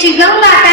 investigando a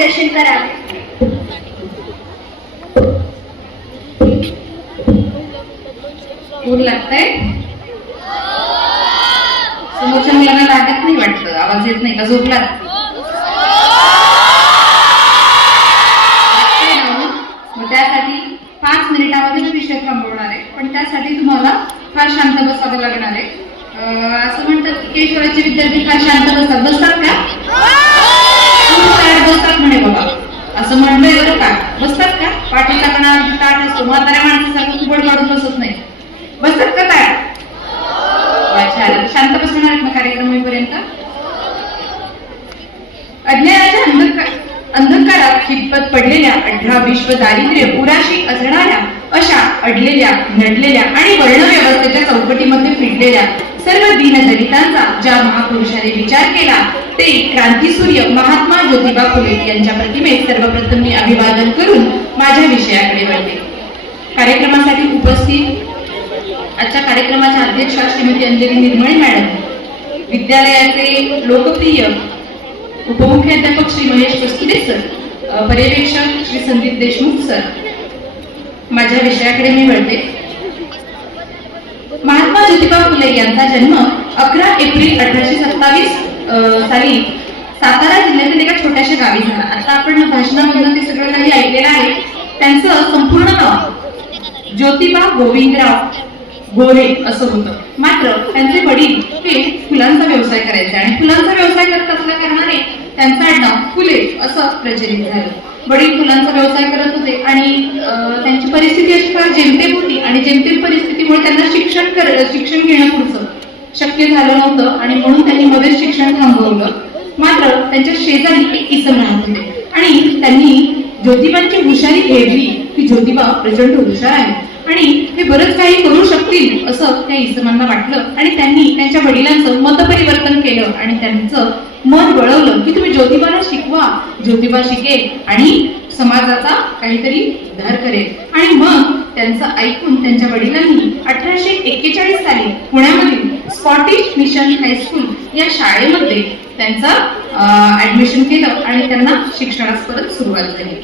दर्शन करा. ऊन लागतंय? समोरच्या मुलांना लागत नाही वाटत. आवाज येत नाही का? झोपलात त्यासाठी पाच मिनिटामध्ये मी विषय थांबवणार आहे. पण त्यासाठी तुम्हाला फार शांत बसावं लागणार आहे. असं म्हणतात केशवराचे विद्यार्थी फार शांत बसतात. बसतात का? काय बोलतात म्हणे बघा असं म्हणलंय बरं का? बसतात का? पाठीला कणा ताट असतो म्हाताऱ्या माणसासारखं उबड काढून बसत नाही. बसतात का काय? शांत बसणार ना कार्यक्रम होईपर्यंत. अज्ञानाच्या अंधकारात खितपत पडलेल्या अठरा विश्व दारिद्र्य पुराशी असणाऱ्या अशा अडलेल्या नडलेल्या आणि वर्णव्यवस्थेच्या चौकटीमध्ये फिरलेल्या सर्व दीनदलितांचा ज्या महापुरुषाने विचार केला ते क्रांतीसूर्य महात्मा ज्योतिबा फुले यांच्या प्रतिमेत सर्वप्रथम मी अभिवादन करून माझ्या विषयाकडे वळते. कार्यक्रमासाठी उपस्थित आजच्या कार्यक्रमाच्या अध्यक्षा श्रीमती अंजली निर्मळे मॅडम विद्यालयाचे लोकप्रिय उपमुख्याध्यापक श्री महेश कस्तुरे सर पर्यवेक्षक श्री संदीप देशमुख सर माझ्या विषयाकडे मी वळते. महात्मा ज्योतिबा फुले यांचा जन्म अकरा एप्रिल अठराशे सत्तावीस साली सातारा जिल्ह्यातील एका छोट्याशा गावी झाला. आता आपण भाषणामधून ते सगळं काही ऐकलेलं आहे. त्यांचं संपूर्ण नाव ज्योतिबा गोविंदराव गोरे असं होतं. मात्र त्यांचे वडील हे फुलांचा व्यवसाय करायचे आणि फुलांचा व्यवसाय करत असल्या कारणाने त्यांचं आडनाव फुले असं प्रचलित झालं. वडील फुलांचा व्यवसाय करत होते आणि त्यांची परिस्थिती अशी फार जेमतेम होती आणि जेमतेम परिस्थितीमुळे त्यांना शिक्षण कर शिक्षण घेणं पुढचं शक्य झालं नव्हतं आणि म्हणून त्यांनी मध्येच शिक्षण थांबवलं. मात्र त्यांच्या शेजारी एक इसम राहत होते. आणि त्यांनी ज्योतिबांची हुशारी घेतली की ज्योतिबा प्रचंड हुशार आहे. आणि हे बरंच काही करू शकतील असं त्या इसमांना वाटलं. आणि त्यांनी त्यांच्या वडिलांचं मतपरिवर्तन केलं आणि त्यांचं मन वळवलं की तुम्ही ज्योतिबाला शिकवा. ज्योतिबा शिकेल आणि समाजाचा काहीतरी उद्धार करेल. आणि मग त्यांचं ऐकून त्यांच्या वडिलांनी अठराशे एक्केचाळीस साली पुण्यामधील स्कॉटिश मिशन हायस्कूल या शाळेमध्ये त्यांचं ऍडमिशन केलं आणि त्यांना शिक्षणास परत सुरुवात झाली.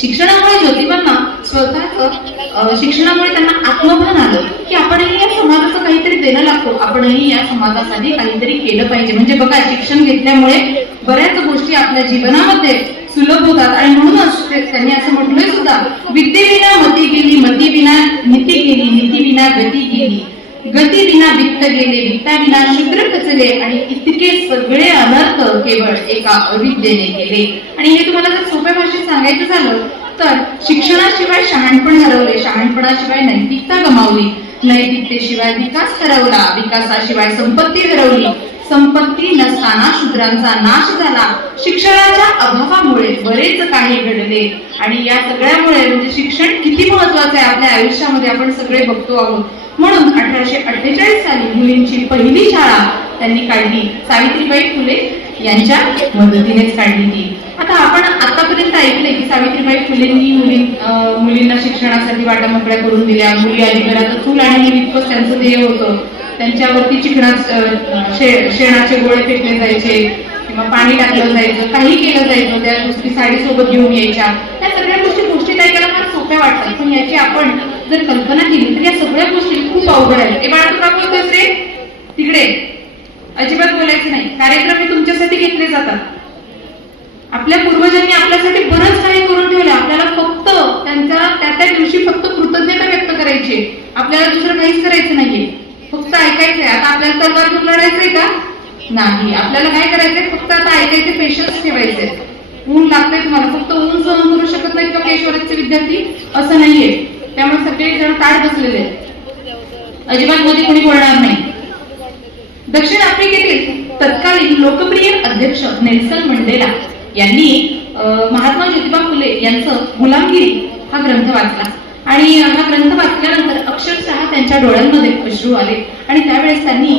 शिक्षणामुळे ज्योतिबांना स्वतःच शिक्षणामुळे त्यांना आत्मभान आलं की आपणही या समाजाचं काहीतरी देणं लागतो. आपणही या समाजासाठी काहीतरी केलं पाहिजे. म्हणजे बघा शिक्षण घेतल्यामुळे बऱ्याच गोष्टी आपल्या जीवनामध्ये सुलभ होतात. आणि म्हणूनच त्यांनी असं म्हटलंय सुद्धा विद्येविना मती गेली मती विना नीती गेली नीती विना गती गेली गती विना वित्त गेले वित्ता विना शूद्र कचले आणि इतके सगळे अनर्थ केवळ एका अविद्येने केले. आणि हे तुम्हाला जर सोप्या भाषेत सांगायचं झालं तर शिक्षणाशिवाय शहाणपण हरवले शहाणपणाशिवाय नैतिकता गमावली. नैतिकतेशिवाय विकास हरवला विकासाशिवाय संपत्ती हरवली. संपत्ती नसताना शूद्रांचा नाश झाला. शिक्षणाच्या अभावामुळे बरेच काही घडले. आणि या सगळ्यामुळे म्हणजे शिक्षण किती महत्वाचं आहे आपल्या आयुष्यामध्ये आपण सगळे बघतो आहोत. म्हणून अठराशे अठ्ठेचाळीस साली मुलींची पहिली शाळा त्यांनी काढली. सावित्रीबाई फुले यांच्या मदतीनेच काढली ती. आता आपण आतापर्यंत ऐकले की सावित्रीबाई फुलेंनी मुली मुलींना शिक्षणासाठी वाटा मोकळ्या करून दिल्या. मुली आली घरात चूल आणि निमित्त त्यांचं ध्येय होतं. त्यांच्यावरती चिखणा शे- शेणाचे गोळे फेकले जायचे किंवा पाणी टाकलं जायचं काही केलं जायचं त्या दुसरी साडी सोबत घेऊन यायच्या. त्या सगळ्या गोष्टी गोष्टीत ऐकायला फार सोप्या वाटतात. पण याची आपण जर कल्पना केली तर या सगळ्या गोष्टी खूप अवघड आहेत. ते बाळा तुला का बोलतोस रे तिकडे. अजिबात बोलायचं नाही. कार्यक्रम हे तुमच्यासाठी घेतले जातात. आपल्या पूर्वजांनी आपल्यासाठी बरंच काही करून ठेवलं. आपल्याला फक्त त्यांचा त्या त्या दिवशी फक्त कृतज्ञता व्यक्त करायची आपल्याला दुसरं काहीच करायचं नाहीये. फक्त ऐकायचंय. आता आपल्याला तलवार घेऊन लढायचंय का? नाही. आपल्याला काय करायचंय? फक्त आता ऐकायचे पेशन्स ठेवायचे ऊन लागतंय तुम्हाला. फक्त ऊन सहन करू शकत नाही का केशवराजचे विद्यार्थी? असं नाहीये. त्यामुळे सगळे जण ताट बसलेले आहेत. अजिबात मध्ये कोणी बोलणार नाही. दक्षिण आफ्रिकेतील तत्कालीन लोकप्रिय अध्यक्ष नेल्सन मंडेला यांनी महात्मा ज्योतिबा फुले यांचं गुलामगिरी हा ग्रंथ वाचला. आणि हा ग्रंथ वाचल्यानंतर अक्षर त्यांच्या डोळ्यांमध्ये अश्रू आले. आणि त्यावेळेस त्यांनी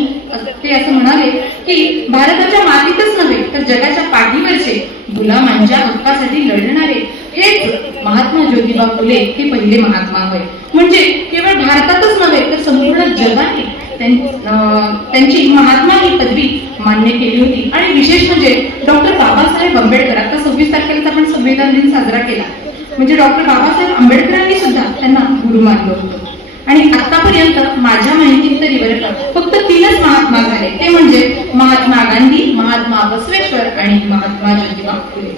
ते असं म्हणाले की भारताच्या मातीतच नव्हे तर जगाच्या पाठीवरचे गुलामांच्या हक्कासाठी लढणारे हेच महात्मा ज्योतिबा फुले हे पहिले महात्मा होय. म्हणजे केवळ भारतातच नव्हे तर संपूर्ण जगाने त्यांची महात्मा ही पदवी मान्य केली होती. आणि विशेष म्हणजे डॉक्टर बाबासाहेब आंबेडकर आता सव्वीस तारखेला आपण संविधान दिन साजरा केला. म्हणजे डॉक्टर बाबासाहेब आंबेडकरांनी सुद्धा त्यांना गुरु मानलं होतं. आणि आतापर्यंत माझ्या माहितीत तरी बरं फक्त तीनच महात्मा झाले. ते म्हणजे महात्मा गांधी महात्मा बसवेश्वर आणि महात्मा ज्योतिबा फुले.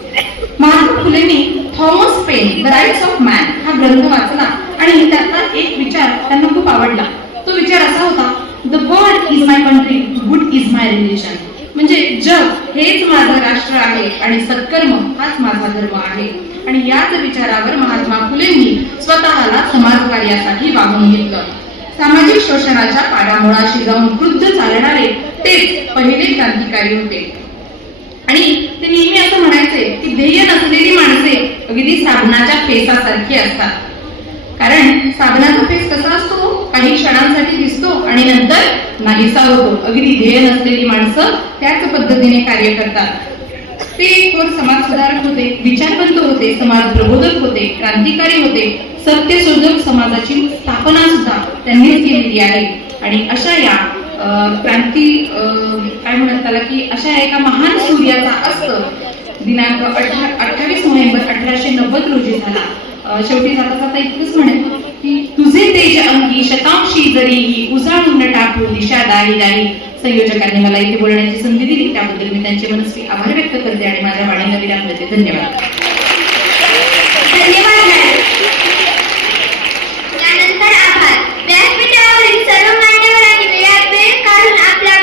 महात्मा फुलेंनी Thomas Paine the rights of man हा ग्रंथ वाचला. आणि त्यातला एक विचार त्यांना खूप आवडला. तो विचार असा होता the world is my country good is my relation म्हणजे जग हेच माझं राष्ट्र आहे आणि सत्कर्म हाच माझा धर्म आहे. आणि याच विचारावर महात्मा फुलेंनी स्वतःला समाजकार्यासाठी वागून घेतलं. सामाजिक शोषणाच्या पाडामुळाशी जाऊन क्रुद्ध चालणारे तेच पहिले क्रांतिकारी होते. आणि ते नेहमी असं म्हणायचे की ध्येय नसलेली माणसे अगदी साबणाच्या फेसासारखी असतात. कारण साबणाचा फेस कसा असतो? काही क्षणांसाठी दिसतो आणि नंतर नाहीसा होतो. अगदी ध्येय नसलेली माणसं त्याच पद्धतीने कार्य करतात. ते थोर समाज सुधारक होते विचारवंत होते समाज प्रबोधक होते क्रांतिकारी होते. सत्यशोधक समाजाची स्थापना सुद्धा त्यांनीच केलेली आहे. आणि अशा या क्रांती अं, काय म्हणत त्याला की अशा एका महान सूर्याचा अस्त दिनांक अठरा अठ्ठावीस नोव्हेंबर अठराशे नव्वद रोजी झाला. शेवटी जाता जाता इतकंच म्हणेन की तुझे तेज अंगी शतांशी जरी ही उजाळून टाकू दिशा दारी दारी संयोजकांनी मला इथे बोलण्याची संधी दिली. त्याबद्दल मी त्यांचे मनस्वी आभार व्यक्त करते आणि माझ्या वाणीला विराम देते. धन्यवाद धन्यवाद मॅडम यानंतर आभार व्यासपीठावरील सर्व मान्यवरांनी वेळात वेळ काढून आपल्या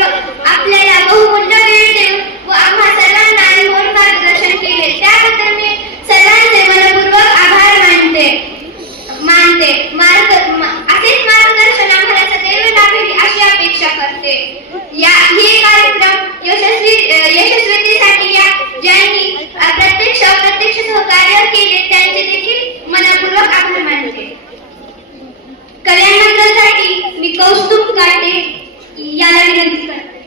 आपल्याला बहुमूल्य वेळ देऊन व आम्हा सर्वांना अनमोल मार्गदर्शन केले त्याबद्दल मी सर्वांचे मनपूर्वक आभार मानते मानते मार्ग मा- असेच मार्गदर्शन आम्हाला सदैव लाभेल अशी अपेक्षा करते या हे कार्यक्रम यशस्वी यशस्वीतेसाठी या ज्यांनी प्रत्यक्ष अप्रत्यक्ष सहकार्य केले त्यांचे देखील मनपूर्वक आभार मानते. कल्याण मंडळासाठी मी कौस्तुभ काटे याला विनंती करते.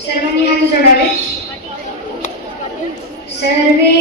सर्वांनी हात जोडावे. सर्वे